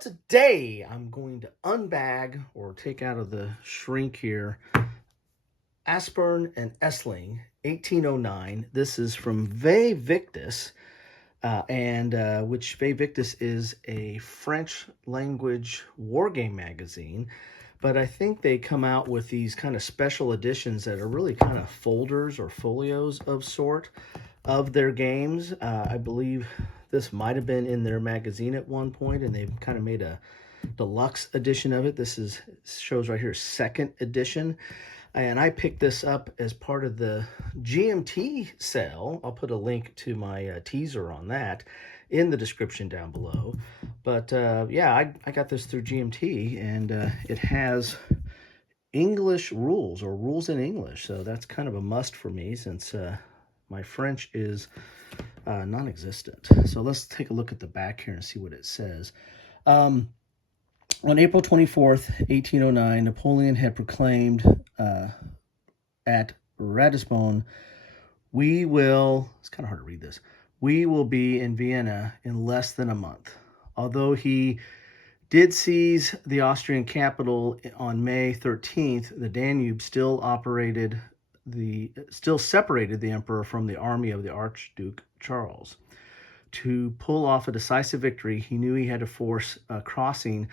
Today I'm going to unbag or take out of the shrink here Aspern and Essling, 1809. This is from Victis, which Victis is a French language wargame magazine. But I think they come out with these kind of special editions that are really kind of folders or folios of sort of their games. I believe this might have been in their magazine at one point, and they've kind of made a deluxe edition of it. This shows right here, second edition. And I picked this up as part of the GMT sale. I'll put a link to my teaser on that in the description down below. But yeah, I got this through GMT, and it has English rules, or rules in English. So that's kind of a must for me, since my French is non-existent. So let's take a look at the back here and see what it says. On April 24th, 1809, Napoleon had proclaimed at Ratisbon, it's kind of hard to read this, we will be in Vienna in less than a month. Although he did seize the Austrian capital on May 13th, the Danube still separated the emperor from the army of the Archduke Charles. To pull off a decisive victory, he knew he had to force a crossing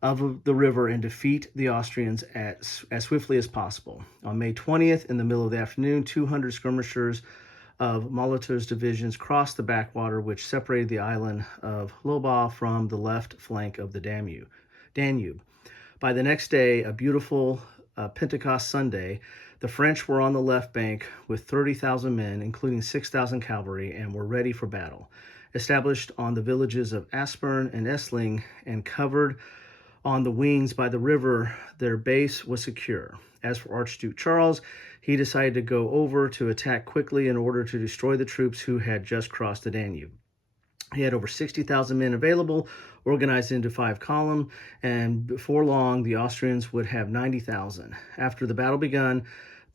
of the river and defeat the Austrians as swiftly as possible. On May 20th, in the middle of the afternoon, 200 skirmishers of Molitor's divisions crossed the backwater, which separated the island of Lobau from the left flank of the Danube. By the next day, a beautiful Pentecost Sunday, the French were on the left bank with 30,000 men, including 6,000 cavalry, and were ready for battle. Established on the villages of Aspern and Essling and covered on the wings by the river, their base was secure. As for Archduke Charles, he decided to go over to attack quickly in order to destroy the troops who had just crossed the Danube. He had over 60,000 men available, organized into 5 columns, and before long, the Austrians would have 90,000. After the battle begun,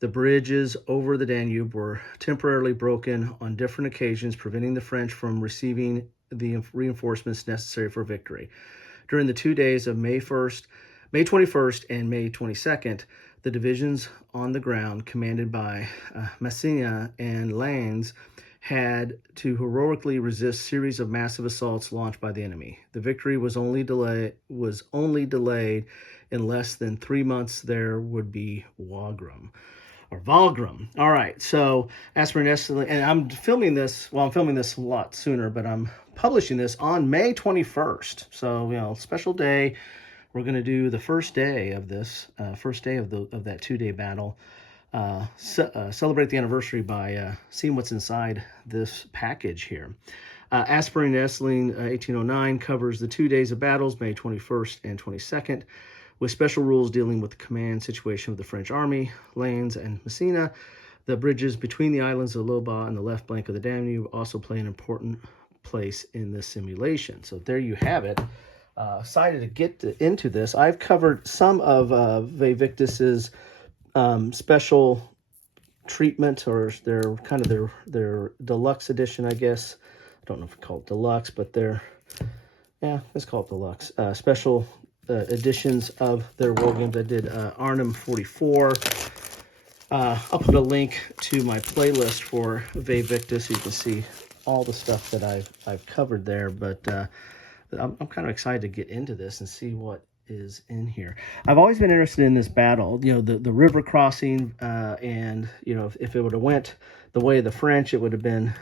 the bridges over the Danube were temporarily broken on different occasions, preventing the French from receiving the reinforcements necessary for victory. During the 2 days of May 21st and May 22nd, the divisions on the ground, commanded by Massena and Lannes, had to heroically resist a series of massive assaults launched by the enemy. The victory was only delayed in less than 3 months. There would be Wagram. All right, so Aspern-Essling, and I'm filming this a lot sooner, but I'm publishing this on May 21st. So, special day. We're going to do the first day of this, first day of that 2-day battle. Celebrate the anniversary by seeing what's inside this package here. Aspern-Essling 1809 covers the 2 days of battles, May 21st and 22nd, with special rules dealing with the command situation of the French army, Lannes and Massena. The bridges between the islands of Lobau and the left bank of the Danube also play an important place in this simulation. So there you have it. Excited to get into this. I've covered some of Victis's special treatment, or their deluxe edition, I guess. I don't know if we call it deluxe, but let's call it deluxe. Special editions of their war games. I did Arnhem 44. I'll put a link to my playlist for Victis so you can see all the stuff that I've covered there. But I'm kind of excited to get into this and see what is in here. I've always been interested in this battle, the river crossing, and if it would have went the way of the French, it would have been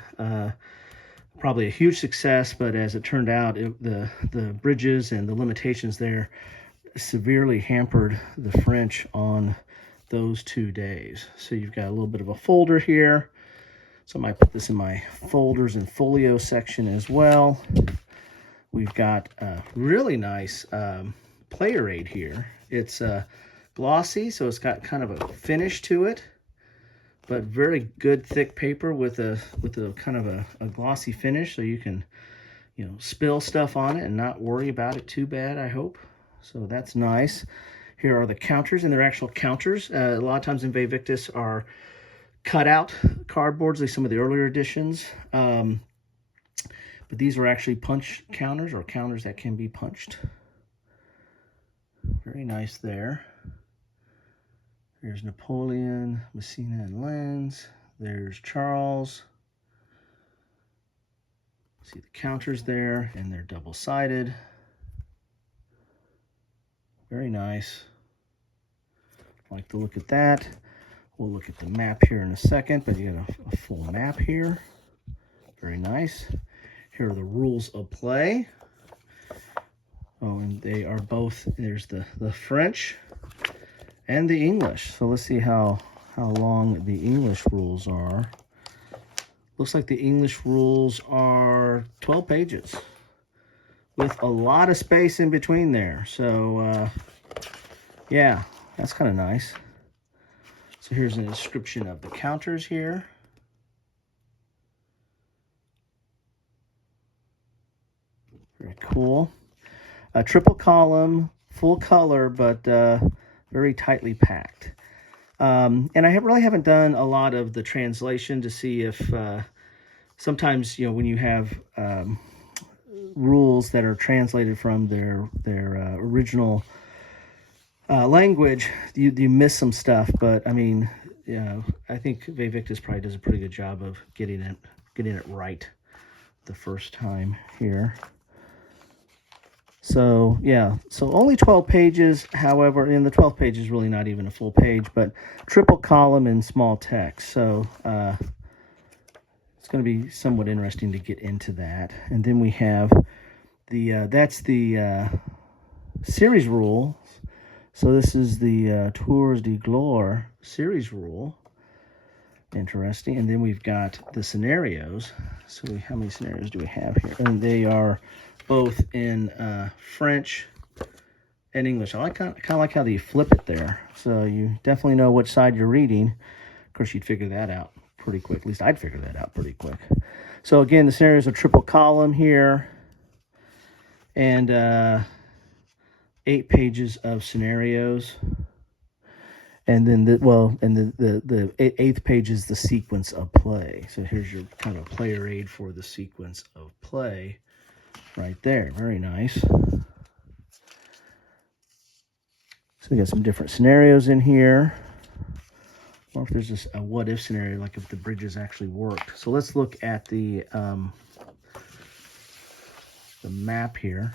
probably a huge success. But as it turned out, the bridges and the limitations there severely hampered the French on those 2 days. So you've got a little bit of a folder here. So I might put this in my folders and folio section as well. We've got a really nice player aid here. It's glossy, so it's got kind of a finish to it, but very good thick paper with a kind of a glossy finish, so you can spill stuff on it and not worry about it too bad, I hope. So that's nice. Here are the counters, and they're actual counters. A lot of times in Victis are cut out cardboards, like some of the earlier editions. But these are actually punch counters, or counters that can be punched. Very nice there. There's Napoleon, Messina, and Lannes. There's Charles. See the counters there, and they're double-sided. Very nice. Like to look at that. We'll look at the map here in a second, but you got a full map here. Very nice. Here are the rules of play. Oh, and they are both, there's the French and the English. So let's see how long the English rules are. Looks like the English rules are 12 pages with a lot of space in between there. So, yeah, that's kind of nice. So here's a description of the counters here. Very cool. A triple column, full color, but very tightly packed. And I really haven't done a lot of the translation to see if sometimes, you know, when you have rules that are translated from their original language, you miss some stuff. But I mean, yeah, I think Victis probably does a pretty good job of getting it right the first time here. So yeah, so only 12 pages. However, in the 12 pages, really not even a full page, but triple column and small text. So it's going to be somewhat interesting to get into that. And then we have the that's the series rules. So this is the Tours de Gloire series rule. Interesting. And then we've got the scenarios. So how many scenarios do we have here? And they are both in French and English. I kind of like how they flip it there. So you definitely know which side you're reading. Of course, you'd figure that out pretty quick. At least I'd figure that out pretty quick. So again, the scenarios are triple column here. And 8 pages of scenarios. And then the 8th page is the sequence of play. So here's your kind of player aid for the sequence of play right there. Very nice. So we got some different scenarios in here. Or if there's just a what if scenario, like if the bridges actually worked. So let's look at the map here.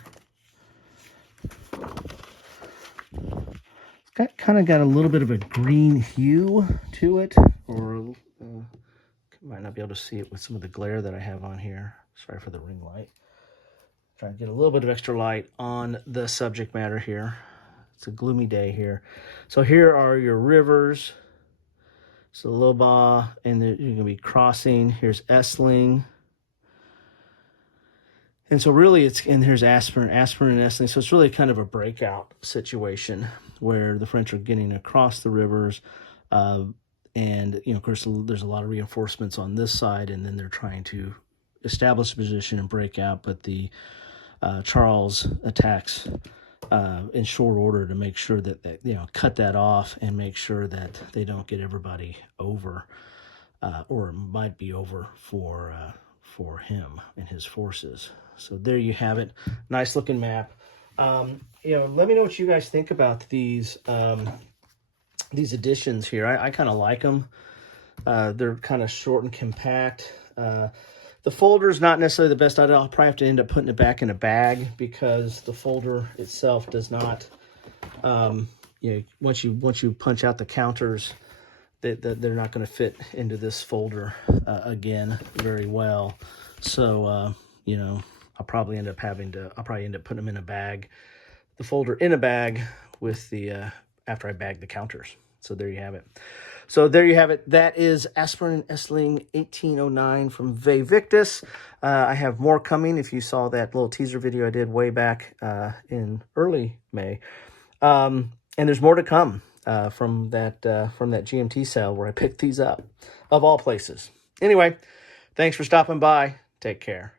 Kind of got a little bit of a green hue to it, or might not be able to see it with some of the glare that I have on here. Sorry for the ring light. Trying to get a little bit of extra light on the subject matter here. It's a gloomy day here. So here are your rivers. So Loba, and you're going to be crossing. Here's Essling. And so really and here's Aspern-Essling. So it's really kind of a breakout situation where the French are getting across the rivers. And, you know, of course, there's a lot of reinforcements on this side, and then they're trying to establish a position and break out. But the Charles attacks in short order to make sure that they, you know, cut that off and make sure that they don't get everybody over, or it might be over for him and his forces. So there you have it. Nice looking map. You know, let me know what you guys think about these editions here. I kind of like them. They're kind of short and compact. The folder is not necessarily the best idea. I'll probably have to end up putting it back in a bag because the folder itself does not. You know, once you punch out the counters, they're not going to fit into this folder again very well. So you know, I'll probably end up putting them in a bag, the folder in a bag with the after I bag the counters. So there you have it. So there you have it. That is Aspern-Essling 1809 from Victis. I have more coming. If you saw that little teaser video I did way back in early May, and there's more to come from that GMT sale where I picked these up, of all places. Anyway, thanks for stopping by. Take care.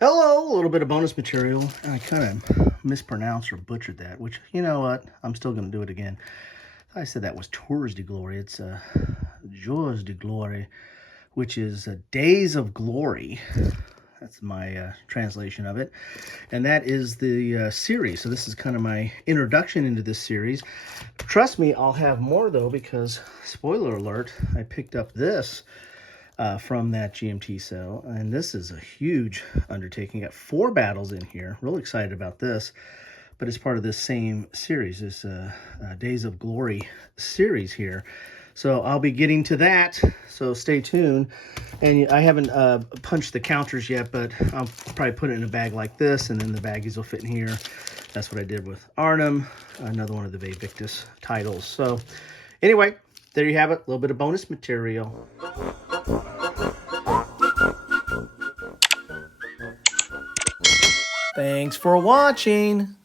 Hello, a little bit of bonus material. I kind of mispronounced or butchered that, which, you know what? I'm still going to do it again. I said that was Tours de Glory. It's Jours de Glory, which is Days of Glory. That's my translation of it. And that is the series. So this is kind of my introduction into this series. Trust me, I'll have more, though, because, spoiler alert, I picked up this from that GMT sale. And this is a huge undertaking. Got 4 battles in here. Real excited about this. But it's part of this same series, this Days of Glory series here. So I'll be getting to that, so stay tuned. And I haven't punched the counters yet, but I'll probably put it in a bag like this, and then the baggies will fit in here. That's what I did with Arnhem, another one of the Victis titles. So anyway, there you have it, a little bit of bonus material. Thanks for watching.